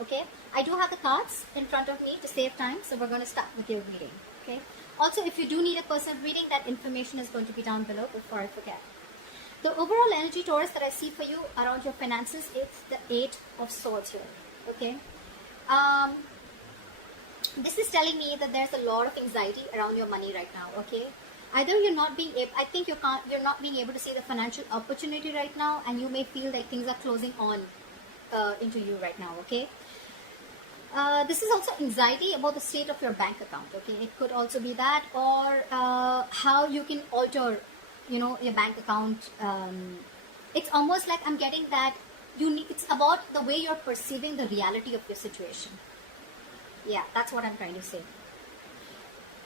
Okay, I do have the cards in front of me to save time, so we're going to start with your reading. Okay, also if you do need a personal reading, that information is going to be down below before I forget. The overall energy, Taurus, that I see for you around your finances is the Eight of Swords here. Okay, this is telling me that there's a lot of anxiety around your money right now. Okay, either you're not being able, I think you're not being able to see the financial opportunity right now, and you may feel like things are closing on into you right now. Okay, this is also anxiety about the state of your bank account. Okay, it could also be that, or how you can alter, your bank account. It's almost like I'm getting that it's about the way you're perceiving the reality of your situation. Yeah, that's what I'm trying to say.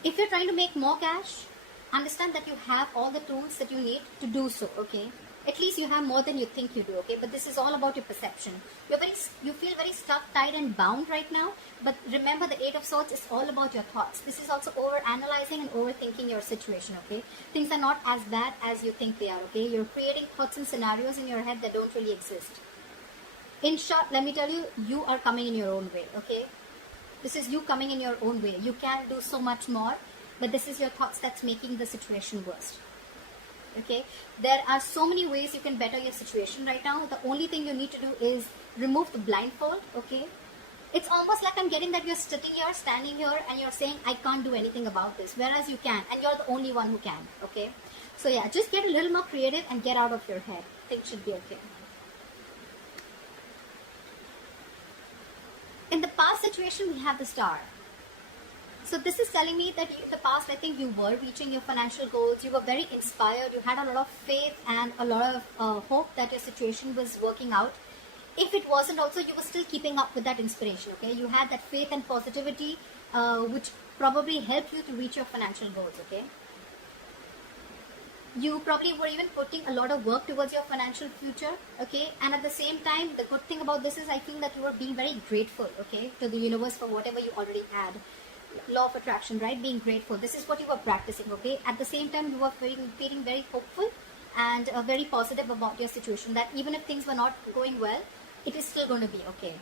If you're trying to make more cash, understand that you have all the tools that you need to do so. Okay, at least you have more than you think you do. Okay, but this is all about your perception. You feel very stuck, tied and bound right now, but remember, the Eight of Swords is all about your thoughts. This is also over analyzing and overthinking your situation. Okay, things are not as bad as you think they are. Okay, you're creating thoughts and scenarios in your head that don't really exist. In short, let me tell you, you are coming in your own way. Okay, this is you coming in your own way. You can do so much more, but this is your thoughts that's making the situation worse. Okay, there are so many ways you can better your situation right now. The only thing you need to do is remove the blindfold. Okay, it's almost like I'm getting that you're standing here, and you're saying, I can't do anything about this, whereas you can, and you're the only one who can. Okay, so yeah, just get a little more creative and get out of your head. Things should be okay. In the past situation, we have the Star. So this is telling me that in the past, I think you were reaching your financial goals. You were very inspired. You had a lot of faith and a lot of hope that your situation was working out. If it wasn't also, you were still keeping up with that inspiration. Okay, you had that faith and positivity, which probably helped you to reach your financial goals. Okay, you probably were even putting a lot of work towards your financial future. Okay, and at the same time, the good thing about this is I feel that you were being very grateful, okay, to the universe for whatever you already had. Law of attraction, right? Being grateful. This is what you were practicing. Okay, at the same time, you were feeling very hopeful and very positive about your situation, that even if things were not going well, it is still going to be okay.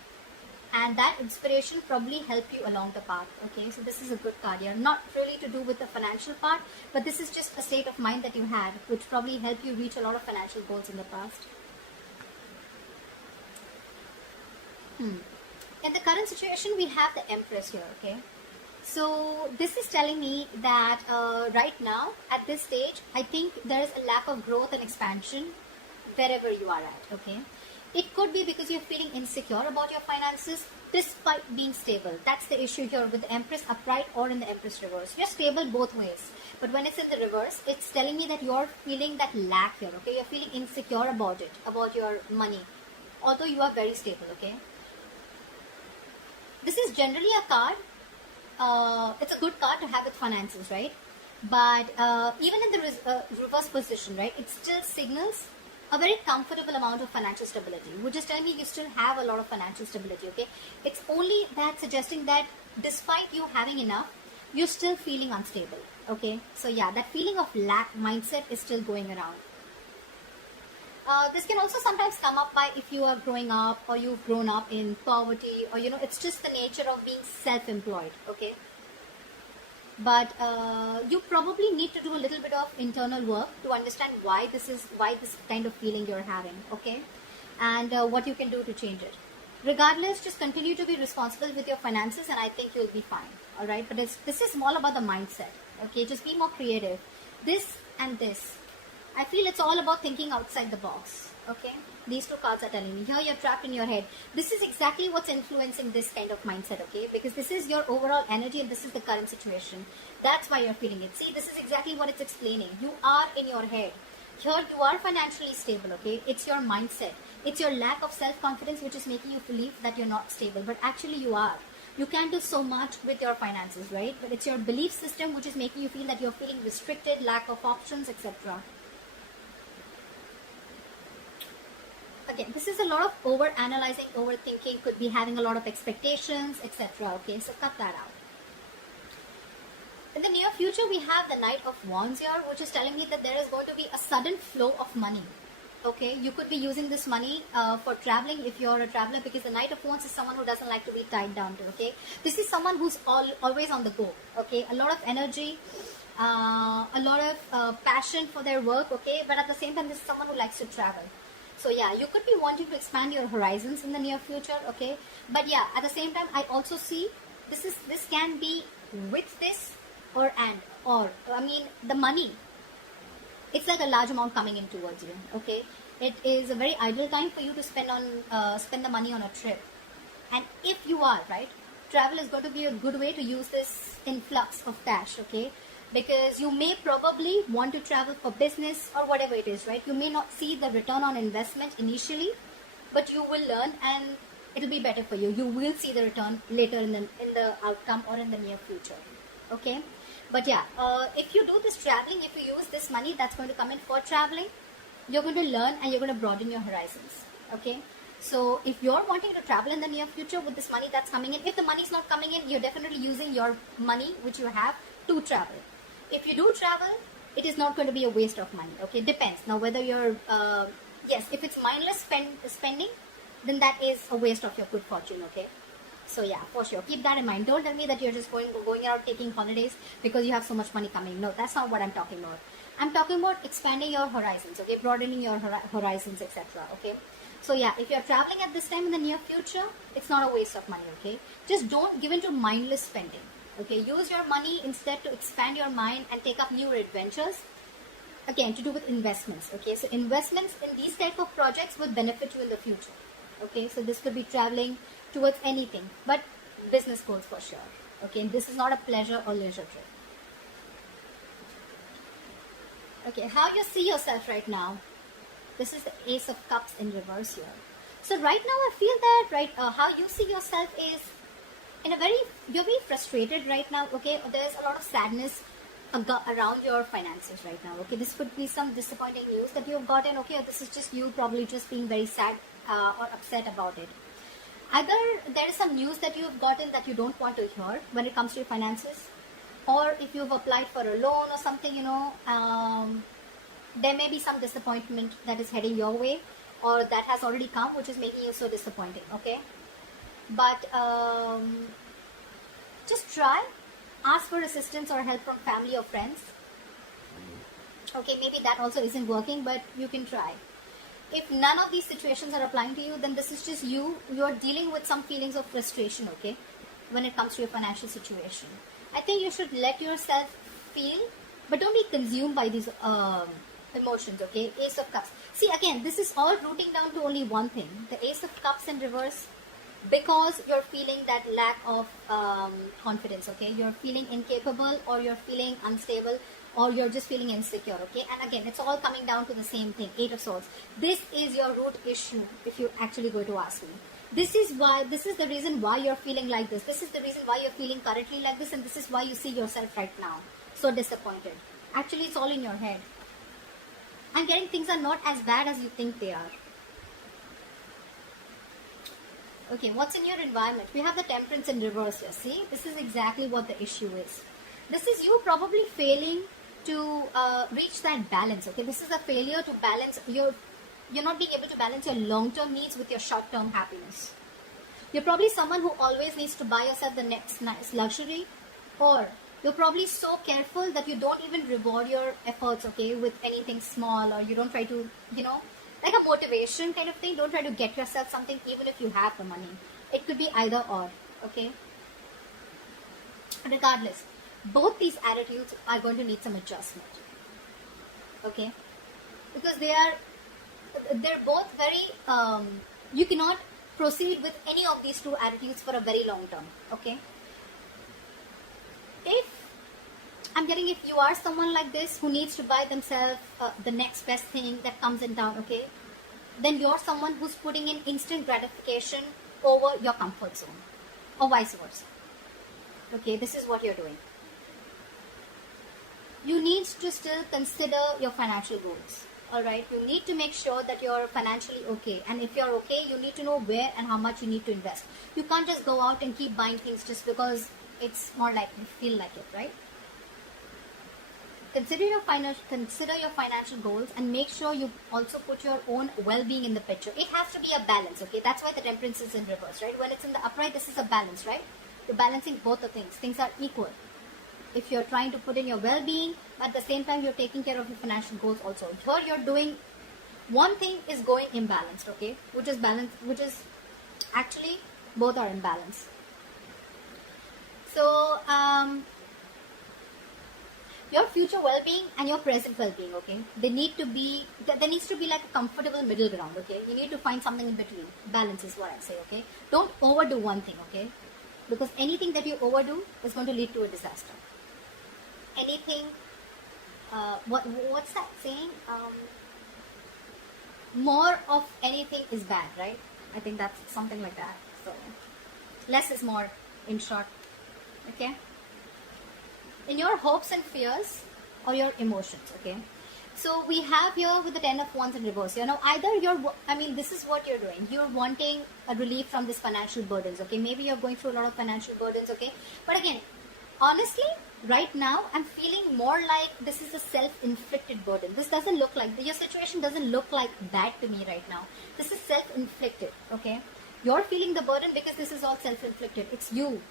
And that inspiration probably helped you along the path. Okay, so this is a good card here. Not really to do with the financial part, but this is just a state of mind that you had, which probably helped you reach a lot of financial goals in the past. In the current situation, we have the Empress here. Okay, so this is telling me that right now, at this stage, I think there is a lack of growth and expansion wherever you are at. Okay, it could be because you're feeling insecure about your finances despite being stable. That's the issue here with the Empress upright or in the Empress reverse. You're stable both ways, but when it's in the reverse, it's telling me that you're feeling that lack here. Okay, you're feeling insecure about it, about your money, although you are very stable. Okay, this is generally a card. It's a good card to have with finances, right? But even in the reverse position, right, it still signals a very comfortable amount of financial stability, which is telling me you still have a lot of financial stability. Okay, it's only that suggesting that despite you having enough, you're still feeling unstable. Okay, so yeah, that feeling of lack mindset is still going around. This can also sometimes come up by if you are growing up or you've grown up in poverty, or it's just the nature of being self-employed. Okay, but you probably need to do a little bit of internal work to understand why this kind of feeling you're having. Okay, and what you can do to change it. Regardless, just continue to be responsible with your finances, and I think you'll be fine. All right, but this is all about the mindset. Okay, just be more creative. This and this, I feel it's all about thinking outside the box. Okay, these two cards are telling me here you're trapped in your head. This is exactly what's influencing this kind of mindset. Okay, because this is your overall energy and this is the current situation. That's why you're feeling it. See, this is exactly what it's explaining. You are in your head. Here you are financially stable. Okay, it's your mindset. It's your lack of self-confidence which is making you believe that you're not stable, but actually you are. You can do so much with your finances, right? But it's your belief system which is making you feel that you're feeling restricted, lack of options, etc. Again, this is a lot of over-analyzing, overthinking, could be having a lot of expectations, etc. Okay, so cut that out. In the near future, we have the Knight of Wands here, which is telling me that there is going to be a sudden flow of money. Okay, you could be using this money for traveling if you're a traveler, because the Knight of Wands is someone who doesn't like to be tied down to. Okay, this is someone who's always on the go. Okay, a lot of energy, a lot of passion for their work. Okay, but at the same time, this is someone who likes to travel. So yeah, you could be wanting to expand your horizons in the near future. Okay, but yeah, at the same time, I also see this can be with this or I mean the money, it's like a large amount coming in towards you. Okay, it is a very ideal time for you to spend the money on a trip. And if you are right, travel is going to be a good way to use this influx of cash. Okay, because you may probably want to travel for business or whatever it is, right? You may not see the return on investment initially, but you will learn and it'll be better for you. You will see the return later in the outcome or in the near future. Okay, but yeah, if you do this traveling, if you use this money that's going to come in for traveling, you're going to learn and you're going to broaden your horizons. Okay, so if you're wanting to travel in the near future with this money that's coming in, if the money is not coming in, you're definitely using your money which you have to travel. If you do travel, it is not going to be a waste of money. Okay, depends now whether you're yes, if it's mindless spending, then that is a waste of your good fortune. Okay, so yeah, for sure, keep that in mind. Don't tell me that you're just going out taking holidays because you have so much money coming. No, that's not what I'm talking about. I'm talking about expanding your horizons. Okay, broadening your horizons, etc. Okay, so yeah, if you're traveling at this time in the near future, it's not a waste of money. Okay, just don't give in to mindless spending. Okay, use your money instead to expand your mind and take up new adventures. Again, to do with investments. Okay, so investments in these type of projects will benefit you in the future. Okay, so this could be traveling towards anything, but business goals for sure. Okay, this is not a pleasure or leisure trip. Okay, how you see yourself right now? This is the Ace of Cups in reverse here. So right now I feel that, right, how you see yourself is you're very frustrated right now. Okay, there's a lot of sadness around your finances right now. Okay, this could be some disappointing news that you've gotten. Okay, or this is just you probably just being very sad or upset about it. Either there is some news that you've gotten that you don't want to hear when it comes to your finances, or if you've applied for a loan or something, there may be some disappointment that is heading your way, or that has already come, which is making you so disappointed. Okay, but just try, ask for assistance or help from family or friends. Okay, maybe that also isn't working, but you can try. If none of these situations are applying to you, then this is just you're dealing with some feelings of frustration. Okay, when it comes to your financial situation, I think you should let yourself feel, but don't be consumed by these emotions. Okay, Ace of Cups. See, again, this is all rooting down to only one thing: the Ace of Cups in reverse, because you're feeling that lack of confidence. Okay, you're feeling incapable, or you're feeling unstable, or you're just feeling insecure. Okay, and again, it's all coming down to the same thing: Eight of Swords. This is your root issue, if you actually go to ask me. This is the reason why you're feeling like this. This is the reason why you're feeling currently like this, and this is why you see yourself right now so disappointed. Actually, it's all in your head. I'm getting things are not as bad as you think they are. Okay, what's in your environment? We have the Temperance in reverse here. See, this is exactly what the issue is. This is you probably failing to reach that balance. Okay, this is a failure to balance you're not being able to balance your long-term needs with your short-term happiness. You're probably someone who always needs to buy yourself the next nice luxury, or you're probably so careful that you don't even reward your efforts, okay, with anything small, or you don't try to, like a motivation kind of thing. Don't try to get yourself something even if you have the money. It could be either or. Okay, regardless, both these attitudes are going to need some adjustment. Okay, because they're both very you cannot proceed with any of these two attitudes for a very long term. Okay, if you are someone like this who needs to buy themselves the next best thing that comes in town, okay, then you're someone who's putting in instant gratification over your comfort zone, or vice versa. Okay, this is what you're doing. You need to still consider your financial goals. Alright, you need to make sure that you're financially okay. And if you're okay, you need to know where and how much you need to invest. You can't just go out and keep buying things just because it's more like you feel like it, right? consider your financial goals, and make sure you also put your own well-being in the picture. It has to be a balance, okay? That's why the Temperance is in reverse, right? When it's in the upright, this is a balance, right? You're balancing both the things. Things are equal. If you're trying to put in your well-being, but at the same time you're taking care of your financial goals also. Here you're doing one thing is going imbalanced, okay? Which is actually both are imbalanced. So your future well-being and your present well-being, okay? There needs to be like a comfortable middle ground, okay? You need to find something in between. Balance is what I say, okay? Don't overdo one thing, okay? Because anything that you overdo is going to lead to a disaster. Anything, what's that saying? More of anything is bad, right? I think that's something like that. So less is more, in short, okay? In your hopes and fears or your emotions, okay? So we have here with the 10 of Wands in reverse. You know, either this is what you're doing. You're wanting a relief from these financial burdens, okay? Maybe you're going through a lot of financial burdens, okay? But again, honestly, right now, I'm feeling more like this is a self-inflicted burden. This doesn't look like, your situation doesn't look like that to me right now. This is self-inflicted, okay? You're feeling the burden because this is all self-inflicted. It's you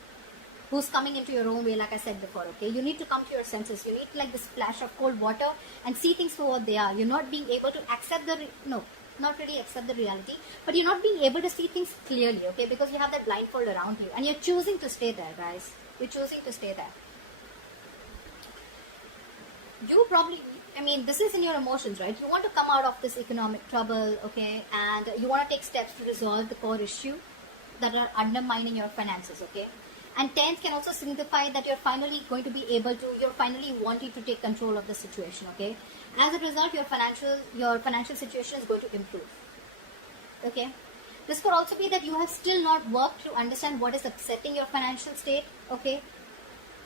who's coming into your own way, like I said before, okay? You need to come to your senses. You need like this splash of cold water and see things for what they are. You're not being able to accept not really accept the reality, but you're not being able to see things clearly, okay? Because you have that blindfold around you and you're choosing to stay there, guys. You're choosing to stay there. You probably, this is in your emotions, right? You want to come out of this economic trouble, okay? And you want to take steps to resolve the core issue that are undermining your finances, okay? And 10th can also signify that you're finally wanting to take control of the situation, okay? As a result, your financial situation is going to improve, okay? This could also be that you have still not worked to understand what is upsetting your financial state, okay?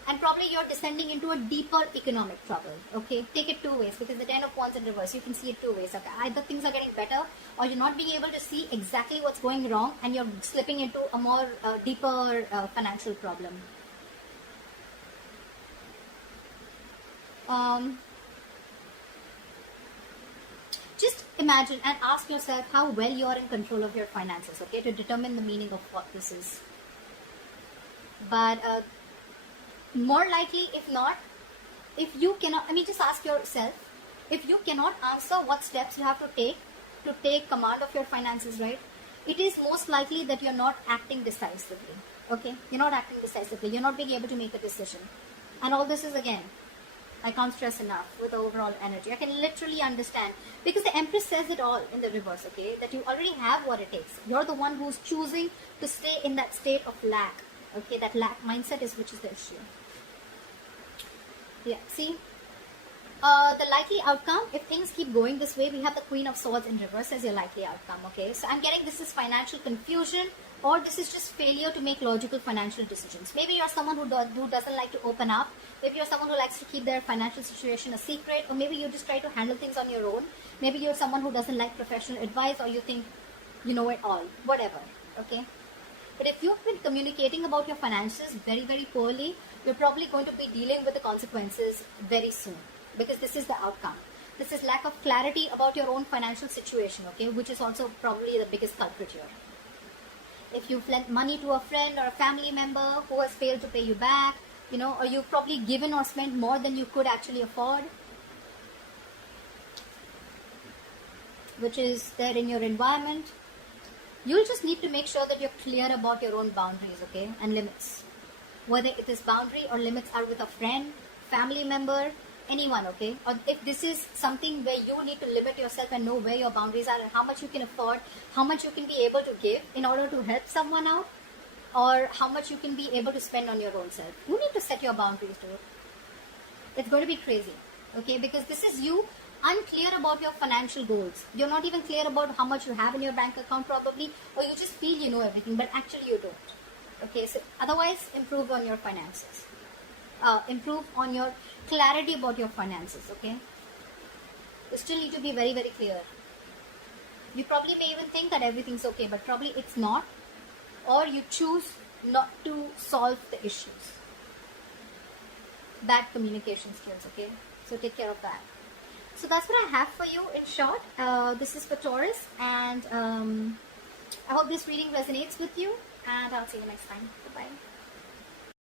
And probably you're descending into a deeper economic trouble, okay? Take it two ways, because the 10 of Wands in reverse, you can see it two ways, okay? Either things are getting better, or you're not being able to see exactly what's going wrong, and you're slipping into a more deeper financial problem. Just imagine and ask yourself how well you're in control of your finances, okay? To determine the meaning of what this is. But more likely, if not, if you cannot, just ask yourself, if you cannot answer what steps you have to take command of your finances, right? It is most likely that you're not acting decisively, okay? You're not acting decisively. You're not being able to make a decision. And all this is, again, I can't stress enough with the overall energy. I can literally understand, because the Empress says it all in the reverse, okay? That you already have what it takes. You're the one who's choosing to stay in that state of lack, okay? That lack mindset which is the issue. Yeah, see, the likely outcome, if things keep going this way, we have the Queen of Swords in reverse as your likely outcome, okay? So I'm getting this is financial confusion, or this is just failure to make logical financial decisions. Maybe you're someone who doesn't like to open up. Maybe you're someone who likes to keep their financial situation a secret, or maybe you just try to handle things on your own. Maybe you're someone who doesn't like professional advice, or you think you know it all, whatever, okay? But if you've been communicating about your finances very, very poorly, you're probably going to be dealing with the consequences very soon, because this is the outcome. This is lack of clarity about your own financial situation, okay, which is also probably the biggest culprit here. If you've lent money to a friend or a family member who has failed to pay you back, or you've probably given or spent more than you could actually afford, which is there in your environment, you'll just need to make sure that you're clear about your own boundaries, okay, and limits. Whether it is boundary or limits are with a friend, family member, anyone, okay? Or if this is something where you need to limit yourself and know where your boundaries are and how much you can afford, how much you can be able to give in order to help someone out, or how much you can be able to spend on your own self. You need to set your boundaries, dude. It's going to be crazy, okay? Because this is you unclear about your financial goals. You're not even clear about how much you have in your bank account probably, or you just feel you know everything, but actually you don't. Okay, so otherwise, improve on your finances. Improve on your clarity about your finances, okay? You still need to be very, very clear. You probably may even think that everything's okay, but probably it's not. Or you choose not to solve the issues. Bad communication skills, okay? So take care of that. So that's what I have for you in short. This is for Taurus, and I hope this reading resonates with you, and I'll see you next time. Bye-bye.